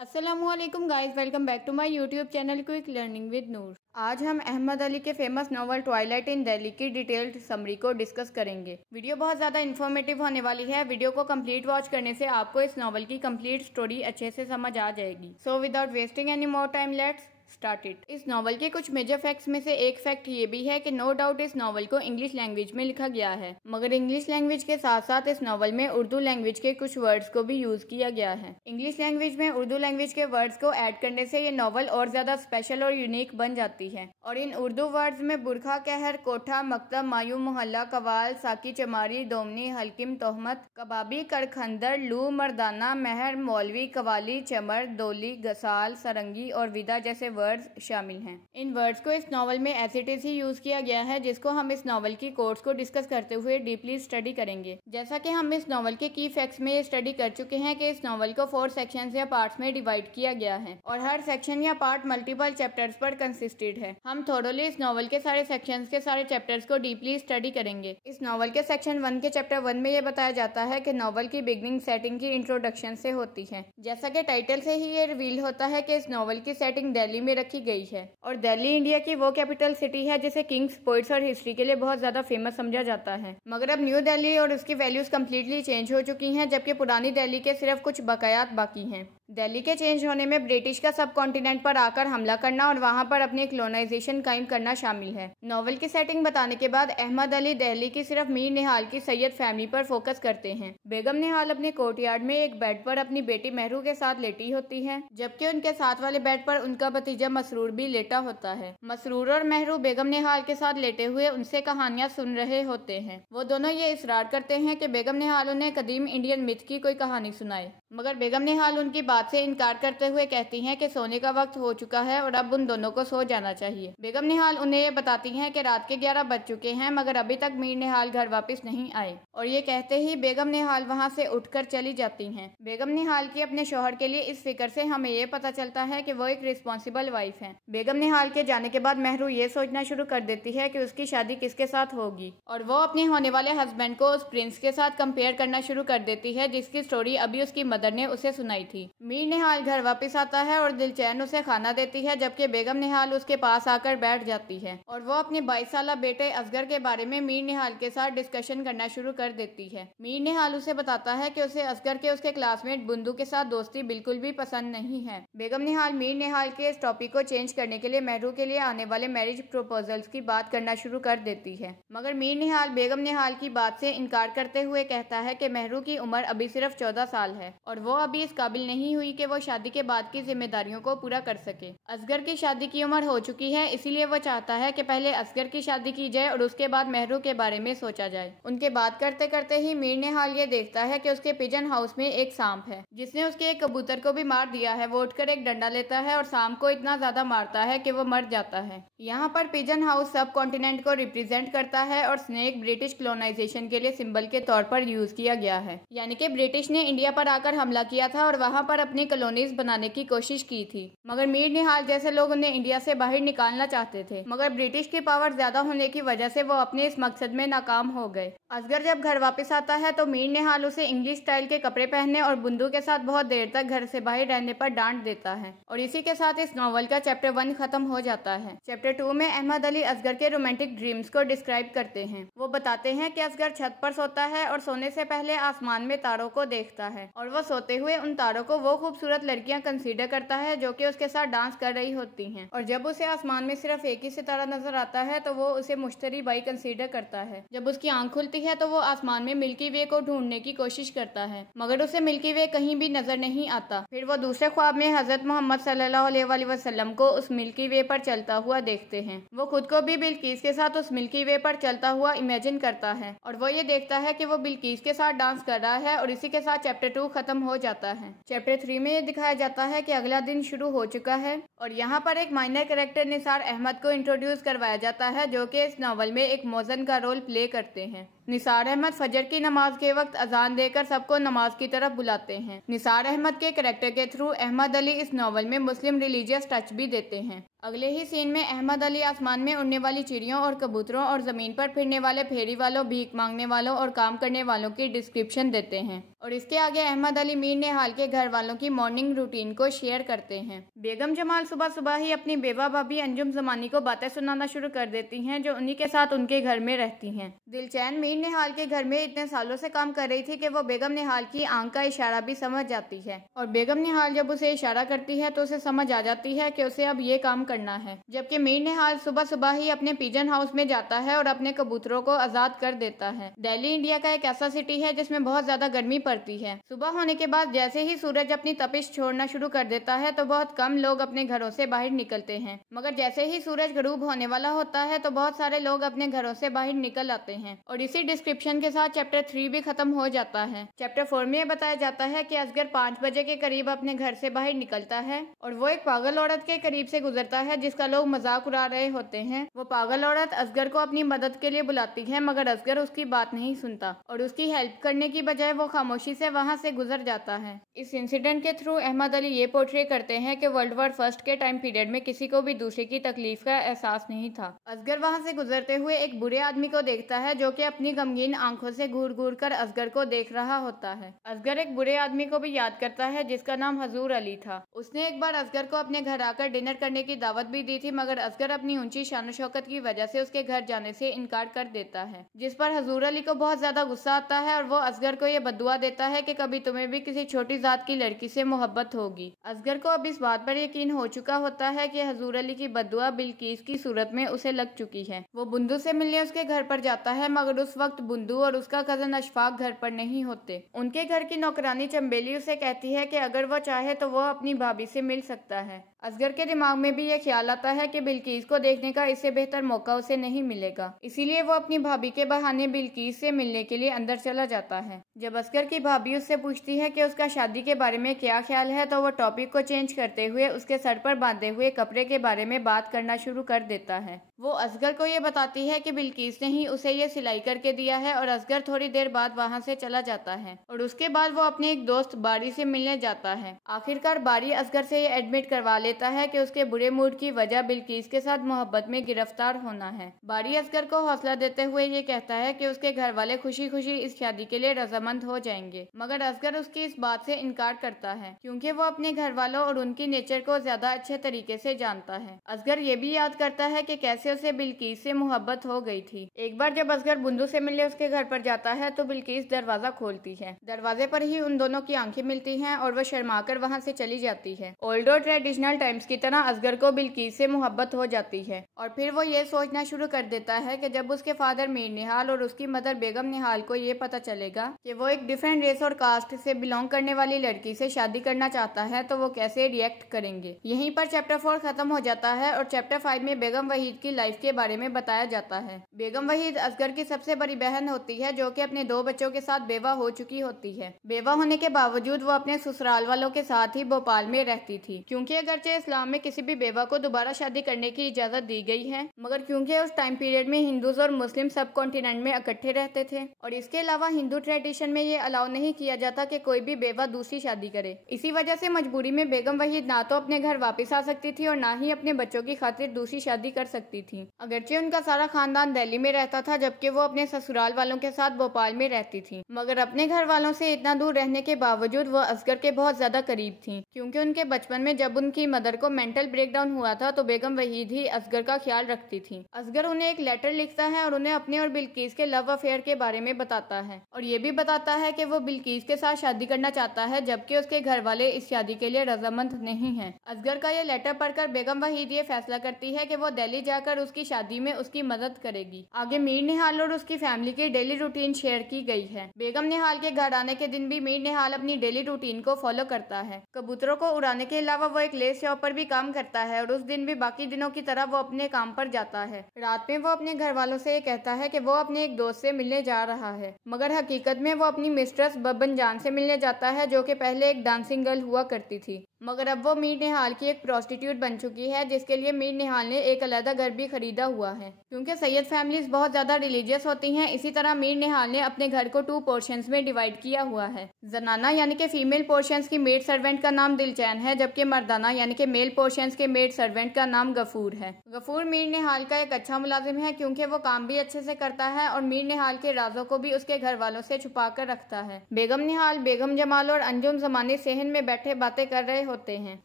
अस्सलामुअलैकुम guys, welcome back to my YouTube channel quick learning with Noor. आज हम अहमद अली के famous novel Twilight in Delhi की डिटेल्ड समरी को डिस्कस करेंगे। वीडियो बहुत ज़्यादा इन्फॉर्मेटिव होने वाली है। वीडियो को कंप्लीट वॉच करने से आपको इस नॉवल की कंप्लीट स्टोरी अच्छे से समझ आ जाएगी। So without wasting any more time let's start it. इस नॉवल के कुछ मेजर फैक्ट्स में से एक फैक्ट ये भी है कि नो डाउट इस नॉवल को इंग्लिश लैंग्वेज में लिखा गया है, मगर इंग्लिश लैंग्वेज के साथ साथ इस नॉवल में उर्दू लैंग्वेज के कुछ वर्ड्स को भी यूज किया गया है। इंग्लिश लैंग्वेज में उर्दू लैंग्वेज के वर्ड्स को ऐड करने से ये नॉवल और ज्यादा स्पेशल और यूनिक बन जाती है। और इन उर्दू वर्ड्स में बुरखा, कहर, कोठा, मकतब, मायूम, मोहल्ला, कवाल, साकी, चमारी, दोमनी, हलकिम, तोहमत, कबाबी, करखंदर, लू, मर्दाना, महर, मौलवी, कवाली, चमर, दोली, गसाल, सरंगी और विदा जैसे वर्ड्स शामिल हैं। इन वर्ड्स को इस नॉवल में एज इट इज ही यूज किया गया है, जिसको हम इस नॉवल की कोट्स को डिस्कस करते हुए डीपली स्टडी करेंगे। जैसा कि हम इस नॉवल के की फैक्ट्स में स्टडी कर चुके हैं कि इस नॉवल को 4 सेक्शंस या पार्ट्स में डिवाइड किया गया है और हर सेक्शन या पार्ट मल्टीपल चैप्टर्स पर कंसिस्टेड है। हम थोरोली इस नॉवल के सारे सेक्शंस के सारे चैप्टर्स को डीपली स्टडी करेंगे। इस नॉवल के सेक्शन 1 के चैप्टर 1 में ये बताया जाता है कि नॉवल की बिगनिंग सेटिंग की इंट्रोडक्शन से होती है। जैसा कि टाइटल से ही ये रिवील होता है कि इस नॉवल की सेटिंग दिल्ली में रखी गई है और दिल्ली इंडिया की वो कैपिटल सिटी है जिसे किंग्स, पोइट्स और हिस्ट्री के लिए बहुत ज्यादा फेमस समझा जाता है। मगर अब न्यू दिल्ली और उसकी वैल्यूज कम्प्लीटली चेंज हो चुकी हैं, जबकि पुरानी दिल्ली के सिर्फ कुछ बकायात बाकी हैं। दिल्ली के चेंज होने में ब्रिटिश का सब कॉन्टिनेंट पर आकर हमला करना और वहां पर अपनी कॉलोनाइजेशन कायम करना शामिल है। नॉवल की सेटिंग बताने के बाद अहमद अली दिल्ली की सिर्फ मीर निहाल की सैयद फैमिली पर फोकस करते हैं। बेगम निहाल अपने कोर्टयार्ड में एक बेड पर अपनी बेटी महरू के साथ लेटी होती है, जबकि उनके साथ वाले बेड पर उनका भतीजा मसरूर भी लेटा होता है। मसरूर और महरू बेगम निहाल के साथ लेटे हुए उनसे कहानियां सुन रहे होते हैं। वो दोनों ये इसरार करते हैं कि बेगम निहाल उन्हें कदीम इंडियन मिथ की कोई कहानी सुनाए, मगर बेगम निहाल उनकी बात से इनकार करते हुए कहती हैं कि सोने का वक्त हो चुका है और अब उन दोनों को सो जाना चाहिए। बेगम निहाल उन्हें ये बताती हैं कि रात के 11 बज चुके हैं, मगर अभी तक मीर निहाल घर वापस नहीं आए, और ये कहते ही बेगम निहाल वहाँ से उठकर चली जाती हैं। बेगम निहाल की अपने शौहर के लिए इस फिक्र से हमें ये पता चलता है कि वो एक रिस्पॉन्सिबल वाइफ है। बेगम निहाल के जाने के बाद महरू ये सोचना शुरू कर देती है कि उसकी शादी किसके साथ होगी, और वो अपने होने वाले हस्बैंड को उस प्रिंस के साथ कंपेयर करना शुरू कर देती है जिसकी स्टोरी अभी उसकी मदर ने उसे सुनाई थी। मीर निहाल घर वापस आता है और दिलचैन उसे खाना देती है, जबकि बेगम निहाल उसके पास आकर बैठ जाती है और वो अपने 22 साल बेटे असगर के बारे में मीर निहाल के साथ डिस्कशन करना शुरू कर देती है। मीर निहाल उसे बताता है कि उसे असगर के उसके क्लासमेट बुंदू के साथ दोस्ती बिल्कुल भी पसंद नहीं है। बेगम निहाल मीर निहाल के इस टॉपिक को चेंज करने के लिए महरू के लिए आने वाले मैरिज प्रपोजल्स की बात करना शुरू कर देती है, मगर मीर निहाल बेगम निहाल की बात से इनकार करते हुए कहता है कि महरू की उम्र अभी सिर्फ 14 साल है और वो अभी इस काबिल नहीं हुई कि वो शादी के बाद की जिम्मेदारियों को पूरा कर सके। असगर की शादी की उम्र हो चुकी है, इसीलिए वो चाहता है कि पहले असगर की शादी की जाए और उसके बाद महरू के बारे में सोचा जाए। उनके बात करते करते ही मीर निहाल ये देखता है कि उसके पिजन हाउस में एक सांप है जिसने उसके एक कबूतर को भी मार दिया है। वो उठकर एक डंडा लेता है और सांप को इतना ज्यादा मारता है कि वो मर जाता है। यहाँ पर पिजन हाउस सब कॉन्टिनेंट को रिप्रेजेंट करता है और स्नेक ब्रिटिश कॉलोनाइजेशन के लिए सिंबल के तौर पर यूज किया गया है, यानी कि ब्रिटिश ने इंडिया पर आकर हमला किया था और वहाँ पर अपनी कॉलोनीज बनाने की कोशिश की थी, मगर मीर निहाल जैसे लोग उन्हें इंडिया से बाहर निकालना चाहते थे, मगर ब्रिटिश की पावर ज्यादा होने की वजह से वो अपने इस मकसद में नाकाम हो गए। असगर जब घर वापस आता है तो मीर निहाल उसे इंग्लिश स्टाइल के कपड़े पहनने और बुंदू के साथ बहुत देर तक घर से बाहर रहने पर डांट देता है, और इसी के साथ इस नॉवल का चैप्टर 1 खत्म हो जाता है। चैप्टर 2 में अहमद अली असगर के रोमांटिक ड्रीम्स को डिस्क्राइब करते हैं। वो बताते हैं कि असगर छत पर सोता है और सोने से पहले आसमान में तारों को देखता है, और वो सोते हुए उन तारों को वो खूबसूरत लड़कियां कंसीडर करता है जो कि उसके साथ डांस कर रही होती हैं, और जब उसे आसमान में सिर्फ एक ही सितारा नजर आता है तो वो उसे मुश्तरी बाई कंसीडर करता है। जब उसकी आंख खुलती है तो वो आसमान में मिल्की वे को ढूंढने की कोशिश करता है, मगर उसे मिल्की वे कहीं भी नजर नहीं आता। फिर वो दूसरे ख्वाब में हजरत मोहम्मद सल्लल्लाहु अलैहि वसल्लम को उस मिल्की वे पर चलता हुआ देखते हैं। वो खुद को भी बिल्किस के साथ उस मिल्की वे पर चलता हुआ इमेजिन करता है, और वो ये देखता है कि वो बिल्किस के साथ डांस कर रहा है, और इसी के साथ चैप्टर 2 खत्म हो जाता है। चैप्टर 3 में ये दिखाया जाता है कि अगला दिन शुरू हो चुका है और यहाँ पर एक माइनर कैरेक्टर निसार अहमद को इंट्रोड्यूस करवाया जाता है, जो कि इस नॉवल में एक मौजन का रोल प्ले करते हैं। निसार अहमद फजर की नमाज के वक्त अजान देकर सबको नमाज की तरफ बुलाते हैं। निसार अहमद के कैरेक्टर के थ्रू अहमद अली इस नॉवल में मुस्लिम रिलीजियस टच भी देते हैं। अगले ही सीन में अहमद अली आसमान में उड़ने वाली चिड़ियों और कबूतरों और जमीन पर फिरने वाले फेरी वालों, भीख मांगने वालों और काम करने वालों की डिस्क्रिप्शन देते हैं और इसके आगे अहमद अली मीर निहाल के घर वालों की मॉर्निंग रूटीन को शेयर करते हैं। बेगम जमाल सुबह सुबह ही अपनी बेवा भाभी अंजुम जमानी को बातें सुनाना शुरू कर देती हैं, जो उन्हीं के साथ उनके घर में रहती हैं। दिलचैन मीर निहाल के घर में इतने सालों से काम कर रही थी कि वो बेगम निहाल की आंख का इशारा भी समझ जाती है और बेगम निहाल जब उसे इशारा करती है तो उसे समझ आ जाती है कि उसे अब ये काम करना है। जबकि मीर निहाल सुबह सुबह ही अपने पिजन हाउस में जाता है और अपने कबूतरों को आजाद कर देता है। दिल्ली इंडिया का एक ऐसा सिटी है जिसमें बहुत ज्यादा गर्मी पड़ती है। सुबह होने के बाद जैसे ही सूरज अपनी तपिश छोड़ना शुरू कर देता है तो बहुत कम लोग अपने घरों से बाहर निकलते हैं, मगर जैसे ही सूरज गरूब होने वाला होता है तो बहुत सारे लोग अपने घरों से बाहर निकल आते हैं और इसी डिस्क्रिप्शन के साथ चैप्टर 3 भी खत्म हो जाता है। चैप्टर 4 में बताया जाता है कि असगर 5 बजे के करीब अपने घर से बाहर निकलता है और वो एक पागल औरत के करीब से गुजरता है जिसका लोग मजाक उड़ा रहे होते हैं। वो पागल औरत असगर को अपनी मदद के लिए बुलाती है, मगर असगर उसकी बात नहीं सुनता और उसकी हेल्प करने की बजाय वो खामोशी से वहाँ से गुजर जाता है। इस इंसिडेंट के थ्रू अहमद अली ये पोर्ट्रे करते हैं कि वर्ल्ड वॉर फर्स्ट के टाइम पीरियड में किसी को भी दूसरे की तकलीफ का एहसास नहीं था। असगर वहाँ से गुजरते हुए एक बुरे आदमी को देखता है जो कि अपनी गमगीन आंखों से घूर घूर कर असगर को देख रहा होता है। असगर एक बुरे आदमी को भी याद करता है जिसका नाम हजूर अली था। उसने एक बार असगर को अपने घर आकर डिनर करने की दावत भी दी थी, मगर असगर अपनी ऊंची शान शौकत की वजह से उसके घर जाने से इनकार कर देता है, जिस पर हजूर अली को बहुत ज्यादा गुस्सा आता है और वो असगर को ये बद्दुआ देता है कि कभी तुम्हें भी किसी छोटी जात की लड़की से मोहब्बत होगी। असगर को अब इस बात पर यकीन हो चुका होता है कि हजूर अली की बद्दुआ बिल्किस की सूरत में उसे लग चुकी है। वो बुंदू से मिलने उसके घर पर जाता है, मगर उस वक्त बुंदू और उसका कजन अशफाक घर पर नहीं होते। उनके घर की नौकरानी चंबेली उसे कहती है कि अगर वो चाहे तो वो अपनी भाभी से मिल सकता है। असगर के दिमाग में भी ये ख्याल आता है कि बिल्किस को देखने का इससे बेहतर मौका उसे नहीं मिलेगा, इसीलिए वो अपनी भाभी के बहाने बिल्किस से मिलने के लिए अंदर चला जाता है। जब असगर की भाभी उससे पूछती है कि उसका शादी के बारे में क्या ख्याल है तो वो टॉपिक को चेंज करते हुए उसके सर पर बांधे हुए कपड़े के बारे में बात करना शुरू कर देता है। वो असगर को ये बताती है कि बिल्किस ने ही उसे ये सिलाई करके दिया है और असगर थोड़ी देर बाद वहाँ से चला जाता है और उसके बाद वो अपने एक दोस्त बारी से मिलने जाता है। आखिरकार बारी असगर से ये एडमिट करवा लेता है कि उसके बुरे मूड की वजह बिल्किस के साथ मोहब्बत में गिरफ्तार होना है। बारी असगर को हौसला देते हुए ये कहता है कि उसके घर वाले खुशी खुशी इस शादी के लिए रजामंद हो जाएंगे, मगर असगर उसकी इस बात से इनकार करता है क्योंकि वो अपने घर वालों और उनकी नेचर को ज्यादा अच्छे तरीके से जानता है। असगर ये भी याद करता है कि कैसे उसे बिल्किस से मोहब्बत हो गई थी। एक बार जब असगर बुंदू से मिलने उसके घर पर जाता है तो बिल्किस दरवाजा खोलती है। दरवाजे पर ही उन दोनों की आंखें मिलती हैं और वो शर्माकर वहाँ से चली जाती है। ओल्ड ट्रेडिशनल टाइम्स की तरह असगर को बिल्किस से मोहब्बत हो जाती है और फिर वो ये सोचना शुरू कर देता है कि जब उसके फादर मीर निहाल और उसकी मदर बेगम निहाल को ये पता चलेगा कि वो एक डिफरेंट रेस और कास्ट से बिलोंग करने वाली लड़की से शादी करना चाहता है तो वो कैसे रिएक्ट करेंगे। यहीं पर चैप्टर 4 खत्म हो जाता है और चैप्टर 5 में बेगम वहीद की लाइफ के बारे में बताया जाता है। बेगम वहीद असगर की सबसे बड़ी बहन होती है जो कि अपने 2 बच्चों के साथ बेवा हो चुकी होती है। बेवा होने के बावजूद वो अपने ससुराल वालों के साथ ही भोपाल में रहती थी, क्योंकि अगरचे इस्लाम में किसी भी बेवा को दोबारा शादी करने की इजाजत दी गई है, मगर क्योंकि उस टाइम पीरियड में हिंदूज और मुस्लिम सब कॉन्टिनेंट में इकट्ठे रहते थे और इसके अलावा हिंदू ट्रेडिशन में ये अलाउ नहीं किया जाता कि कोई भी बेवा दूसरी शादी करे। इसी वजह से मजबूरी में बेगम वहीद ना तो अपने घर वापस आ सकती थी और ना ही अपने बच्चों की खातिर दूसरी शादी कर सकती थी। अगरचे उनका सारा खानदान दिल्ली में रहता था जबकि वो अपने ससुराल वालों के साथ भोपाल में रहती थी, मगर अपने घर वालों से इतना दूर रहने के बावजूद वो असगर के बहुत ज्यादा करीब थी, क्योंकि उनके बचपन में जब उनकी मदर को मेंटल ब्रेकडाउन हुआ था तो बेगम वहीद ही असगर का ख्याल रखती थी। असगर उन्हें एक लेटर लिखता है और उन्हें अपने और बिल्किस के लव अफेयर के बारे में बताता है और ये भी बताता है कि वो बिल्किस के साथ शादी करना चाहता है जबकि उसके घर वाले इस शादी के लिए रजामंद नहीं हैं। असगर का ये लेटर पढ़कर बेगम वहीद ये फैसला करती है कि वो दिल्ली जाकर उसकी शादी में उसकी मदद करेगी। आगे मीर निहाल और उसकी फैमिली की डेली रूटीन शेयर की गई है। बेगम निहाल के घर आने के दिन भी मीर निहाल अपनी डेली रूटीन को फॉलो करता है। कबूतरों को उड़ाने के अलावा वो एक लेस शॉप पर भी काम करता है और उस दिन भी बाकी दिनों की तरह वो अपने काम पर जाता है। रात में वो अपने घर वालों से ये कहता है कि वो अपने एक दोस्त से मिलने जा रहा है, मगर हकीकत में वो अपनी मिस्ट्रेस बब्बन जान से मिलने जाता है जो कि पहले एक डांसिंग गर्ल हुआ करती थी। मगर अब वो मीर निहाल की एक प्रोस्टिट्यूट बन चुकी है, जिसके लिए मीर निहाल ने एक अलग घर भी खरीदा हुआ है। क्योंकि सैयद फैमिलीज बहुत ज्यादा रिलीजियस होती हैं, इसी तरह मीर निहाल ने अपने घर को 2 पोर्शंस में डिवाइड किया हुआ है। जनाना यानी कि फीमेल पोर्शंस की मेड सर्वेंट का नाम दिलचैन है, जबकि मर्दाना यानी कि मेल पोर्शंस के मेड सर्वेंट का नाम गफूर है। गफूर मीर निहाल का एक अच्छा मुलाजिम है, क्योंकि वो काम भी अच्छे से करता है और मीर निहाल के राजों को भी उसके घर वालों से छुपा कर रखता है। बेगम निहाल, बेगम जमाल और अंजुम जमानी सेहन में बैठे बातें कर रहे होते हैं।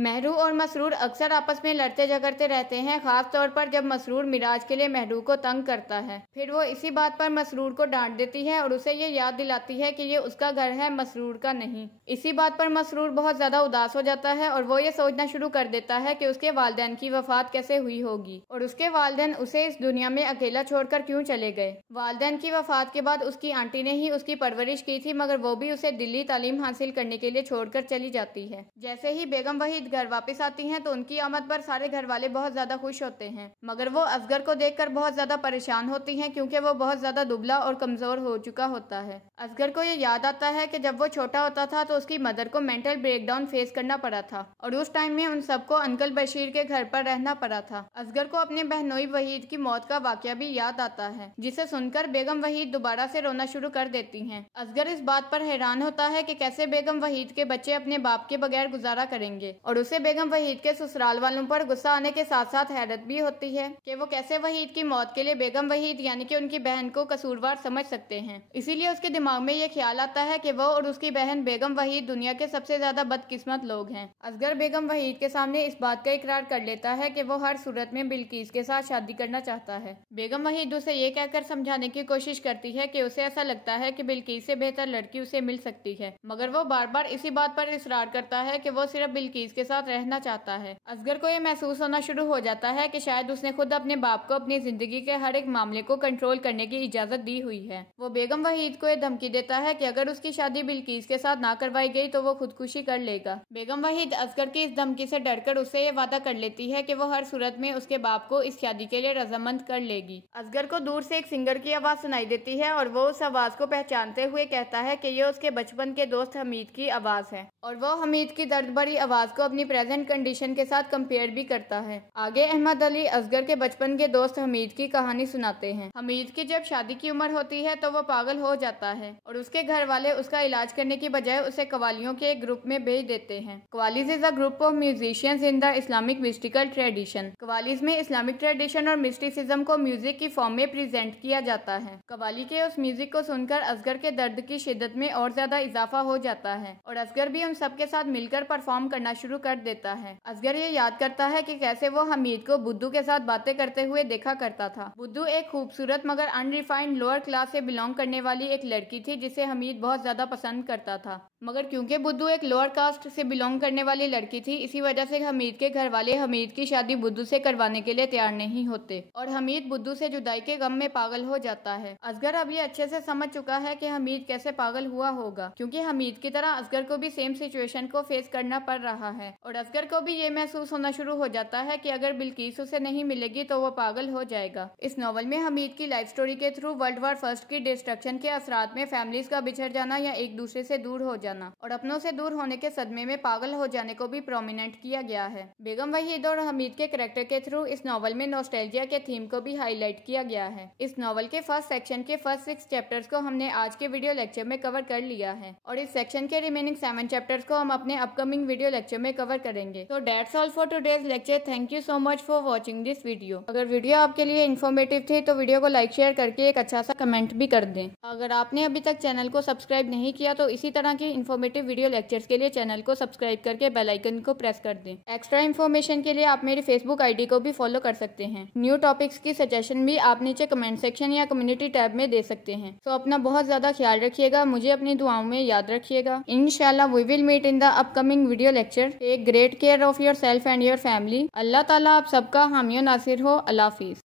महरू और मसरूर अक्सर आपस में लड़ते झगड़ते रहते हैं, खास तौर पर जब मसरूर मिराज के लिए महरू को तंग करता है। फिर वो इसी बात पर मसरूर को डांट देती है और उसे ये याद दिलाती है कि ये उसका घर है, मसरूर का नहीं। इसी बात पर मसरूर बहुत ज्यादा उदास हो जाता है और वो ये सोचना शुरू कर देता है कि उसके वालिदैन की वफात कैसे हुई होगी और उसके वालिदैन उसे इस दुनिया में अकेला छोड़कर क्यों चले गए। वालिदैन की वफात के बाद उसकी आंटी ने ही उसकी परवरिश की थी, मगर वो भी उसे दिल्ली तालीम हासिल करने के लिए छोड़कर चली जाती है। जैसे ही बेगम वहीद घर वापस आती हैं तो उनकी आमद पर सारे घर वाले बहुत ज्यादा खुश होते हैं, मगर वो असगर को देखकर बहुत ज्यादा परेशान होती हैं, क्योंकि वो बहुत ज्यादा दुबला और कमजोर हो चुका होता है। असगर को ये याद आता है कि जब वो छोटा होता था तो उसकी मदर को मेंटल ब्रेकडाउन फेस करना पड़ा था और उस टाइम में उन सबको अंकल बशीर के घर पर रहना पड़ा था। असगर को अपने बहनोई वहीद की मौत का वाकया भी याद आता है, जिसे सुनकर बेगम वहीद दोबारा से रोना शुरू कर देती हैं। असगर इस बात पर हैरान होता है कि कैसे बेगम वहीद के बच्चे अपने बाप के बगैर गुजारा करेंगे और उसे बेगम वहीद के ससुराल वालों पर गुस्सा आने के साथ साथ हैरत भी होती है कि वो कैसे वहीद की मौत के लिए बेगम वहीद यानी कि उनकी बहन को कसूरवार समझ सकते हैं। इसीलिए उसके दिमाग में ये ख्याल आता है कि वो और उसकी बहन बेगम वहीद दुनिया के सबसे ज्यादा बदकिस्मत लोग हैं। असगर बेगम वहीद के सामने इस बात का इकरार कर लेता है कि वो हर सूरत में बिल्किस के साथ शादी करना चाहता है। बेगम वहीद उसे ये कहकर समझाने की कोशिश करती है कि उसे ऐसा लगता है कि बिल्किस से बेहतर लड़की उसे मिल सकती है, मगर वो बार बार इसी बात पर इसरार करता है कि वो सिर्फ बिल्किस के साथ रहना चाहता है। असगर को ये महसूस होना शुरू हो जाता है कि शायद उसने खुद अपने बाप को अपनी जिंदगी के हर एक मामले को कंट्रोल करने की इजाजत दी हुई है। वो बेगम वहीद को ये धमकी देता है कि अगर उसकी शादी बिल्किस के साथ ना करवाई गई तो वो खुदकुशी कर लेगा। बेगम वहीद असगर की इस धमकी से डरकर उससे ये वादा कर लेती है कि वो हर सूरत में उसके बाप को इस शादी के लिए रजामंद कर लेगी। असगर को दूर से एक सिंगर की आवाज सुनाई देती है और वो उस आवाज को पहचानते हुए कहता है कि ये उसके बचपन के दोस्त हमीद की आवाज है और वो हमीद की दर्द भरी आवाज को अपनी प्रेजेंट कंडीशन के साथ कंपेयर भी करता है। आगे अहमद अली असगर के बचपन के दोस्त हमीद की कहानी सुनाते हैं। हमीद की जब शादी की उम्र होती है तो वो पागल हो जाता है और उसके घर वाले उसका इलाज करने की बजाय उसे कवालियों के एक ग्रुप में भेज देते हैं। Qawwalis is a group of musicians in the Islamic mystical tradition. Qawwalis में इस्लामिक ट्रेडिशन और मिस्टिसिज्म को म्यूजिक की फॉर्म में प्रेजेंट किया जाता है। कवाली के उस म्यूजिक को सुनकर असगर के दर्द की शिद्दत में और ज्यादा इजाफा हो जाता है और असगर भी उन सबके साथ मिलकर परफॉर्म करना शुरू कर देता है। असगर ये याद करता है कि कैसे वो हमीद को बुद्धू के साथ बातें करते हुए देखा करता था। बुद्धू एक खूबसूरत मगर अनरिफाइंड लोअर क्लास से बिलोंग करने वाली एक लड़की थी जिसे हमीद बहुत ज्यादा पसंद करता था, मगर क्योंकि बुद्धू एक लोअर कास्ट से बिलोंग करने वाली लड़की थी, इसी वजह से हमीद के घर वाले हमीद की शादी बुद्धू से करवाने के लिए तैयार नहीं होते और हमीद बुद्धू से जुदाई के गम में पागल हो जाता है। असगर अब ये अच्छे से समझ चुका है कि हमीद कैसे पागल हुआ होगा, क्योंकि हमीद की तरह असगर को भी सेम सिचुएशन को फेस करना पड़ रहा है और असगर को भी ये महसूस होना शुरू हो जाता है कि अगर बिल्किस उसे नहीं मिलेगी तो वो पागल हो जाएगा। इस नॉवल में हमीद की लाइफ स्टोरी के थ्रू वर्ल्ड वॉर फर्स्ट की डिस्ट्रक्शन के असरात में फैमिलीज का बिछड़ जाना या एक दूसरे से दूर हो जाना और अपनों से दूर होने के सदमे में पागल हो जाने को भी प्रोमिनेंट किया गया है। बेगम वहीद और हमीद के कैरेक्टर के थ्रू इस नॉवल में नॉस्टैल्जिया के थीम को भी हाईलाइट किया गया है। इस नॉवल के फर्स्ट सेक्शन के फर्स्ट 6 चैप्टर्स को हमने आज के वीडियो लेक्चर में कवर कर लिया है और इस सेक्शन के रिमेनिंग 7 चैप्टर्स को हम अपने अपकमिंग वीडियो लेक्चर में कवर करेंगे। तो that's all for today's lecture. Thank you so much for watching this video. अगर वीडियो आपके लिए इन्फॉर्मेटिव थी तो वीडियो को लाइक शेयर करके एक अच्छा सा कमेंट भी कर दें। अगर आपने अभी तक चैनल को सब्सक्राइब नहीं किया तो इसी तरह की इन्फॉर्मेटिव वीडियो लेक्चर्स के लिए चैनल को सब्सक्राइब करके बेल आइकन को प्रेस कर दें। एक्स्ट्रा इन्फॉर्मेशन के लिए आप मेरी फेसबुक आईडी को भी फॉलो कर सकते हैं। न्यू टॉपिक्स की सजेशन भी आप नीचे कमेंट सेक्शन या कम्युनिटी टैब में दे सकते हैं। तो अपना बहुत ज्यादा ख्याल रखिएगा, मुझे अपनी दुआओं में याद रखिएगा। इंशाल्लाह we will meet in the upcoming video lecture. Take great care of yourself and your family. अल्लाह ताला आप सबका हामी नासिर हो। अल्लाह हाफिज।